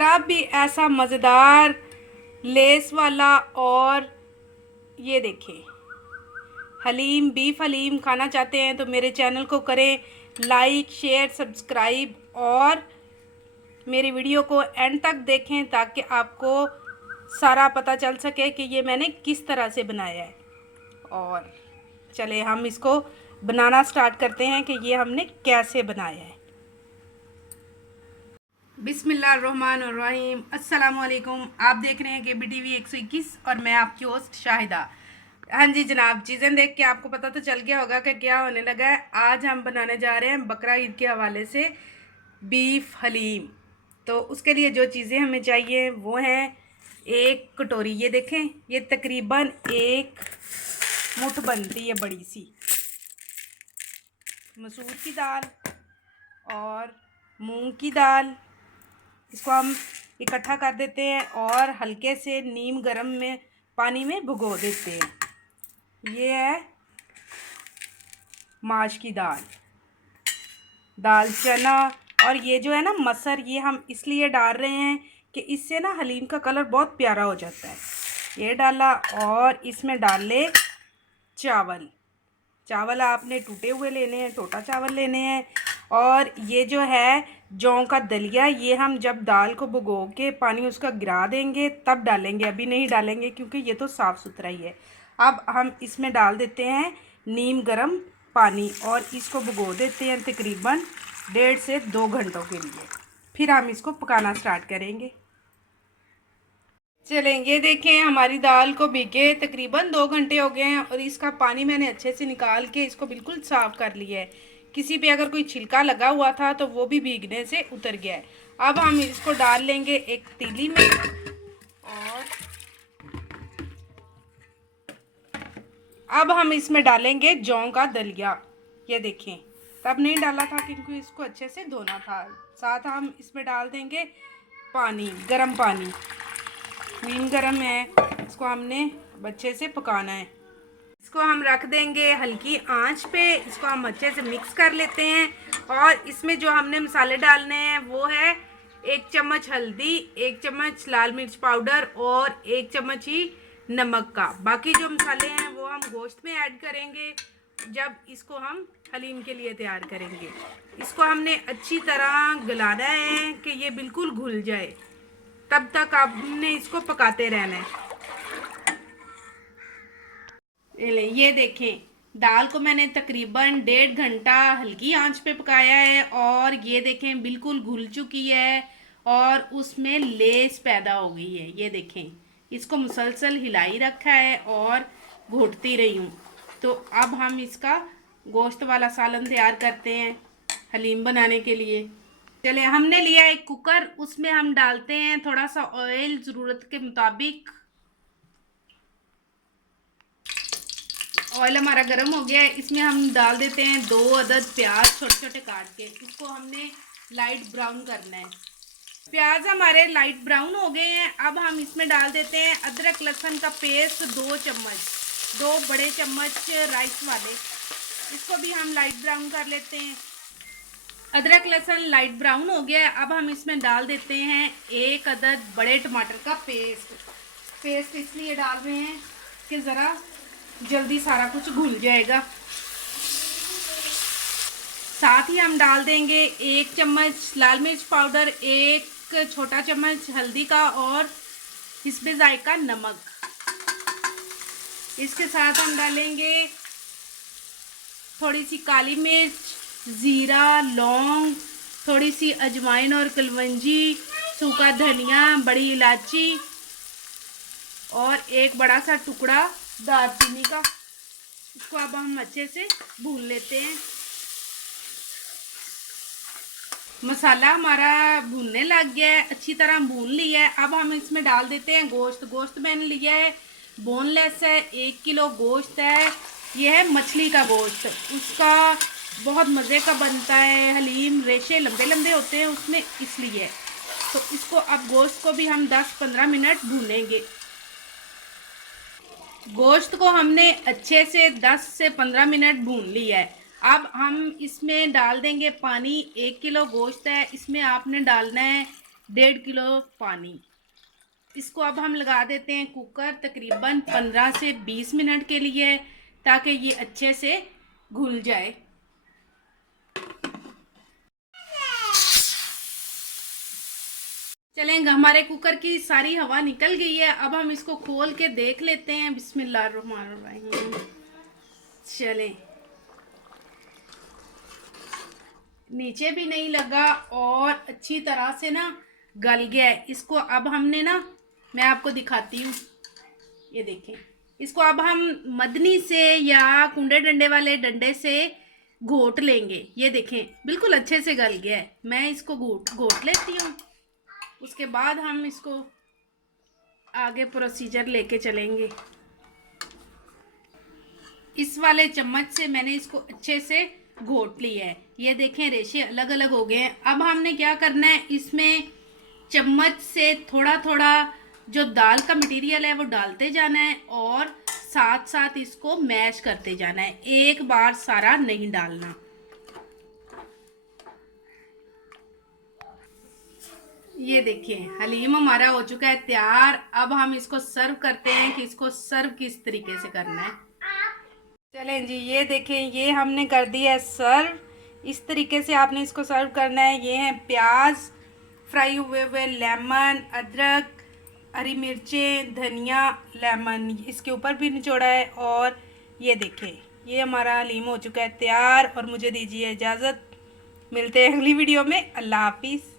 अगर आप भी ऐसा मज़ेदार लेस वाला और ये देखें हलीम बीफ हलीम खाना चाहते हैं तो मेरे चैनल को करें लाइक शेयर सब्सक्राइब और मेरी वीडियो को एंड तक देखें ताकि आपको सारा पता चल सके कि ये मैंने किस तरह से बनाया है। और चले हम इसको बनाना स्टार्ट करते हैं कि ये हमने कैसे बनाया है। बिस्मिल्लाहिर्रहमानिर्रहीम, अस्सलामुअलैकुम। आप देख रहे हैं KBTV 121 और मैं आपकी होस्ट शाहिदा। हाँ जी जनाब, चीज़ें देख के आपको पता तो चल गया होगा कि क्या होने लगा है। आज हम बनाने जा रहे हैं बकरा ईद के हवाले से बीफ हलीम। तो उसके लिए जो चीज़ें हमें चाहिए वो हैं एक कटोरी, ये देखें ये तकरीबन एक मुठ बनती है बड़ी सी मसूर की दाल और मूंग की दाल। इसको हम इकट्ठा कर देते हैं और हल्के से नीम गर्म में पानी में भिगो देते हैं। ये है माश की दाल, दाल चना और ये जो है ना मसर, ये हम इसलिए डाल रहे हैं कि इससे ना हलीम का कलर बहुत प्यारा हो जाता है। ये डाला और इसमें डाल ले चावल। चावल आपने टूटे हुए लेने हैं, टोटा चावल लेने हैं। और ये जो है जौ का दलिया, ये हम जब दाल को भिगो के पानी उसका गिरा देंगे तब डालेंगे, अभी नहीं डालेंगे क्योंकि ये तो साफ़ सुथरा ही है। अब हम इसमें डाल देते हैं नीम गर्म पानी और इसको भिगो देते हैं तकरीबन 1.5 से 2 घंटों के लिए। फिर हम इसको पकाना स्टार्ट करेंगे। चलें, ये देखें हमारी दाल को भिगे तकरीबन 2 घंटे हो गए हैं और इसका पानी मैंने अच्छे से निकाल के इसको बिल्कुल साफ़ कर लिया है। किसी पे अगर कोई छिलका लगा हुआ था तो वो भी भीगने से उतर गया है। अब हम इसको डाल लेंगे एक पतीली में और अब हम इसमें डालेंगे जौ का दलिया। ये देखें तब नहीं डाला था क्योंकि इसको अच्छे से धोना था। साथ हम इसमें डाल देंगे पानी, गर्म पानी, नीम गर्म है, इसको हमने अच्छे से पकाना है। इसको हम रख देंगे हल्की आंच पे, इसको हम अच्छे से मिक्स कर लेते हैं। और इसमें जो हमने मसाले डालने हैं वो है 1 चम्मच हल्दी, 1 चम्मच लाल मिर्च पाउडर और 1 चम्मच ही नमक का। बाकी जो मसाले हैं वो हम गोश्त में ऐड करेंगे जब इसको हम हलीम के लिए तैयार करेंगे। इसको हमने अच्छी तरह गलाना है कि ये बिल्कुल घुल जाए, तब तक आपने इसको पकाते रहना है। ये देखें दाल को मैंने तकरीबन 1.5 घंटा हल्की आंच पे पकाया है और ये देखें बिल्कुल घुल चुकी है और उसमें लेस पैदा हो गई है। ये देखें इसको मुसलसल हिलाई रखा है और घोटती रही हूँ। तो अब हम इसका गोश्त वाला सालन तैयार करते हैं हलीम बनाने के लिए। चले, हमने लिया एक कुकर, उसमें हम डालते हैं थोड़ा सा ऑयल ज़रूरत के मुताबिक। ऑयल हमारा गर्म हो गया है, इसमें हम डाल देते हैं 2 अदद प्याज छोटे छोटे काट के। इसको हमने लाइट ब्राउन करना है। प्याज हमारे लाइट ब्राउन हो गए हैं। अब हम इसमें डाल देते हैं अदरक लहसुन का पेस्ट 2 चम्मच, 2 बड़े चम्मच राइस वाले। इसको भी हम लाइट ब्राउन कर लेते हैं। अदरक लहसुन लाइट ब्राउन हो गया है। अब हम इसमें डाल देते हैं 1 अदद बड़े टमाटर का पेस्ट इसलिए डाल रहे हैं कि ज़रा जल्दी सारा कुछ घुल जाएगा। साथ ही हम डाल देंगे 1 चम्मच लाल मिर्च पाउडर, 1 छोटा चम्मच हल्दी का और हिस्बे जायका नमक। इसके साथ हम डालेंगे थोड़ी सी काली मिर्च, ज़ीरा, लौंग, थोड़ी सी अजवाइन और कलवंजी, सूखा धनिया, बड़ी इलायची और एक बड़ा सा टुकड़ा दालचीनी का। इसको अब हम अच्छे से भून लेते हैं। मसाला हमारा भूनने लग गया है, अच्छी तरह भून लिया है। अब हम इसमें डाल देते हैं गोश्त मैंने लिया है बोनलेस है, 1 किलो गोश्त है। यह है मछली का गोश्त, उसका बहुत मज़े का बनता है हलीम, रेशे लंबे लंबे होते हैं उसमें, इसलिए। तो इसको अब गोश्त को भी हम 10-15 मिनट भूनेंगे। गोश्त को हमने अच्छे से 10 से 15 मिनट भून लिया है। अब हम इसमें डाल देंगे पानी। 1 किलो गोश्त है, इसमें आपने डालना है 1.5 किलो पानी। इसको अब हम लगा देते हैं कुकर तकरीबन 15 से 20 मिनट के लिए, ताकि ये अच्छे से घुल जाए। चलेंगे, हमारे कुकर की सारी हवा निकल गई है। अब हम इसको खोल के देख लेते हैं। बिस्मिल्लाहिर्रहमानिर्रहीम। चलें, नीचे भी नहीं लगा और अच्छी तरह से ना गल गया है। इसको अब हमने ना, मैं आपको दिखाती हूँ, ये देखें। इसको अब हम मदनी से या कुंडे डंडे वाले डंडे से घोट लेंगे। ये देखें बिल्कुल अच्छे से गल गया है। मैं इसको घोट लेती हूँ, उसके बाद हम इसको आगे प्रोसीजर लेके चलेंगे। इस वाले चम्मच से मैंने इसको अच्छे से घोट लिया है। ये देखें रेशे अलग अलग हो गए हैं। अब हमने क्या करना है, इसमें चम्मच से थोड़ा थोड़ा जो दाल का मटेरियल है वो डालते जाना है और साथ साथ इसको मैश करते जाना है, एक बार सारा नहीं डालना। ये देखिए हलीम हमारा हो चुका है तैयार। अब हम इसको सर्व करते हैं कि इसको सर्व किस तरीके से करना है। चलें जी, ये देखें, ये हमने कर दिया है सर्व। इस तरीके से आपने इसको सर्व करना है। ये हैं प्याज फ्राई हुए लेमन, अदरक, हरी मिर्चें, धनिया, लेमन इसके ऊपर भी निचोड़ा है। और ये देखें, ये हमारा हलीम हो चुका है तैयार। और मुझे दीजिए इजाज़त, मिलते हैं अगली वीडियो में। अल्लाह हाफिज़।